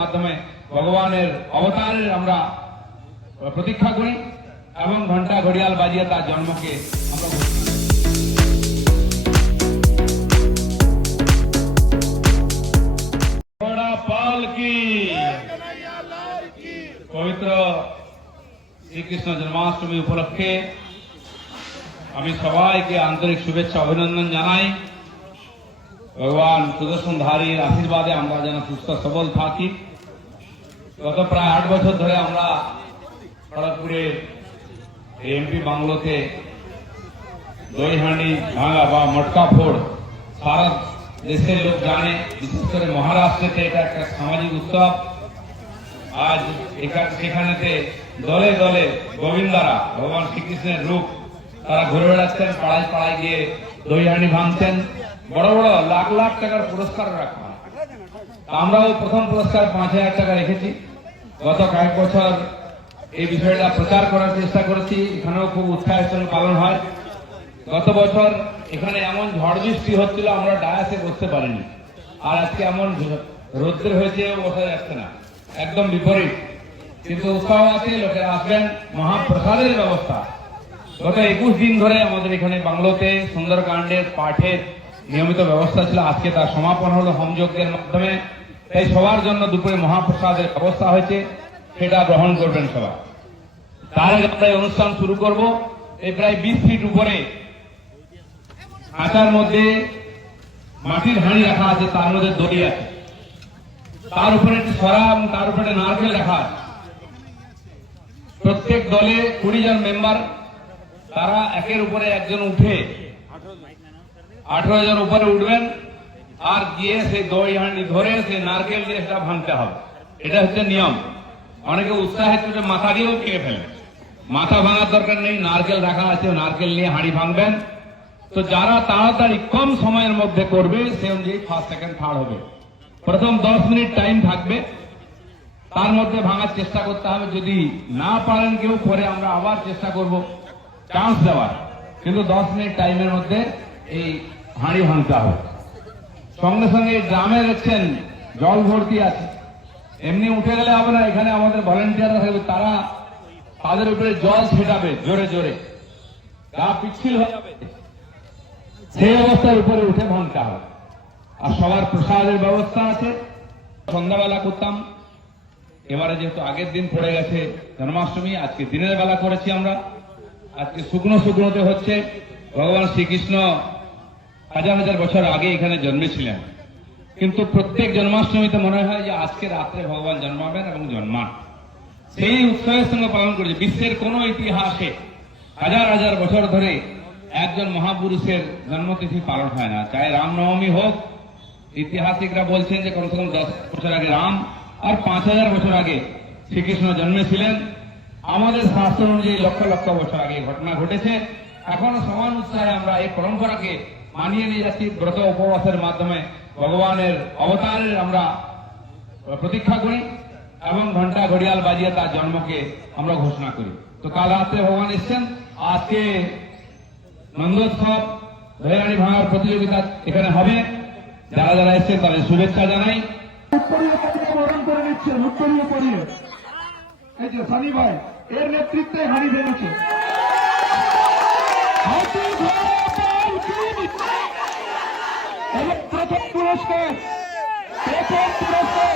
মাধ্যমে ভগবানের অবতারের আমরা প্রতীক্ষা করি এবং ঘণ্টা ঘড়িয়াল বাজিয়ে তার জন্মকে আমরা পবিত্র শ্রীকৃষ্ণ জন্মাষ্টমী উপলক্ষে আমি সবাইকে আন্তরিক শুভেচ্ছা, অভিনন্দন জানাই। ভগবান সুদর্শনধারীর আশীর্বাদে আমরা যেন সুস্থ সবল থাকি। গত প্রায় আট বছর ধরে আমরা খড়গপুরের এমপি বাংলোতে দইহাঁড়ি, ভাঙা বা মটকা ফোড় সারা দেশের লোক জানে, বিশেষ করে মহারাষ্ট্রেতে এটা একটা সামাজিক উৎসব। আজ সেখানেতে দলে দলে গোবিন্দারা, ভগবান শ্রীকৃষ্ণের রূপ, তারা ঘুরে বেড়াচ্ছেন, পাড়ায় পাড়ায় গিয়ে দইহাঁড়ি ভাঙছেন। বড় বড় লাখ লাখ টাকার পুরস্কার রাখা আমরাও প্রথম পুরস্কার পাঁচ হাজার টাকা রেখেছি। গত কয়েক বছর এই বিষয়টা প্রচার করার চেষ্টা করেছি। এখানেও খুব উৎসাহের সঙ্গে পালন হয়। গত বছর এখানে এমন ঝড় বৃষ্টি হচ্ছিল, আমরা ডায়াসে বসতে পারিনি। আর আজকে এমন রৌদ্র হয়েছে বসা যাচ্ছে না। একদম বিপরীত। কিন্তু উৎসাহ আছে, লোকেরা আসবেন। মহাপ্রসাদের ব্যবস্থা। গত একুশ দিন ধরে আমাদের এখানে বাংলোতে সুন্দরকাণ্ডের পাঠের নিয়মিত ব্যবস্থা ছিল। আজকে তার সমাপন হলো। হোমযজ্ঞের মাধ্যমে তাই সবার জন্য দুপুরে মহাপ্রসাদের ব্যবস্থা হয়েছে, সেটা গ্রহণ করবেন সবাই। তার আগে আমরা অনুষ্ঠান শুরু করব। এই প্রায় বিশ ফিট উপরে খাঁচার মধ্যে মাটির হাঁড়ি রাখা আছে, তার মধ্যে দড়ি আছে। তার উপরে সরা এবং তার উপরে নারকেল রাখা আছে। প্রত্যেক দলে কুড়ি জন মেম্বার, তারা একের উপরে একজন উঠে। আঠারো জন উপরে উঠবেন। আর গিয়ে সেই দই হাঁড়ি ধরে সেই নারকেল দিয়ে সেটা ভাঙতে হবে। এটা হচ্ছে নিয়ম। অনেকে উৎসাহের চোটে মাথা দিয়েও খেয়ে ফেলে। মাথা ভাঙার দরকার নেই, নারকেল রাখা আছে, নারকেল নিয়ে হাঁড়ি ভাঙবেন। তো যারা তাড়াতাড়ি কম সময়ের মধ্যে করবে, সে অনুযায়ী ফার্স্ট সেকেন্ড থার্ড হবে। প্রথম দশ মিনিট টাইম থাকবে। তার মধ্যে ভাঙার চেষ্টা করতে হবে। যদি না পারেন কেউ, পরে আমরা আবার চেষ্টা করব। চান্স দেওয়ার। কিন্তু দশ মিনিট টাইমের মধ্যে এই হাঁড়ি ভাঙতে হবে। সঙ্গে সঙ্গে গ্রামে দেখছেন জল ভর্তি আছে। এমনি উঠে গেলে হবে না, এখানে আমাদের ভলেন্টিয়াররা থাকবে, তারা তাদের উপরে জল ছেটাবে, জোরে জোরে। গা পিচ্ছিল হয়ে যাবে। সেই অবস্থার উপরে উঠে ভাঙতে হবে। আর সবার প্রসাদের ব্যবস্থা আছে। সন্ধ্যাবেলা করতাম। এবারে যেহেতু আগের দিন পড়ে গেছে জন্মাষ্টমী, আজকে দিনের বেলা করেছি আমরা। আজকে শুকনো শুকনোতে হচ্ছে। ভগবান শ্রীকৃষ্ণ হাজার হাজার বছর আগে এখানে জন্মেছিলেন। কিন্তু প্রত্যেক জন্মাষ্টমীতে মনে হয় যে আজকে রাত্রে ভগবান জন্মাবেন এবং জন্মান। সেই উৎসবের সঙ্গে পালন করেছে। বিশ্বের কোন ইতিহাসে হাজার হাজার বছর ধরে একজন মহাপুরুষের জন্মতিথি পালন হয় না। চাই রামনবমী হোক, ইতিহাসিকরা বলছেন যে কমসে কম দশ বছর আগে রাম আর পাঁচ হাজার বছর আগে শ্রীকৃষ্ণ জন্মেছিলেন। আমাদের শাস্ত্র অনুযায়ী লক্ষ লক্ষ বছর আগে ঘটনা ঘটেছে। এখনও সমান উৎসাহে আমরা এই পরম্পরাকে মানিয়ে নিয়ে যাচ্ছি ব্রত উপবাসের মাধ্যমে। ভগবানের অবতারের আমরা প্রতীক্ষা করি এবং ঘণ্টা ঘড়িয়াল বাজিয়ে তার জন্মকে আমরা ঘোষণা করি। তো কাল রাত্রে ভগবান এসছেন। আজকে নন্দোৎসব ভাঙার প্রতিযোগিতা এখানে হবে। যারা যারা এসছেন তাদের শুভেচ্ছা জানাই। উত্তরীয় করে নিচ্ছেন উত্তরীয় পরিয়ে। এই যে সানি ভাই এর নেতৃত্বে ঘোড়া পালকি। এবং প্রথম পুরস্কার। প্রথম পুরস্কার।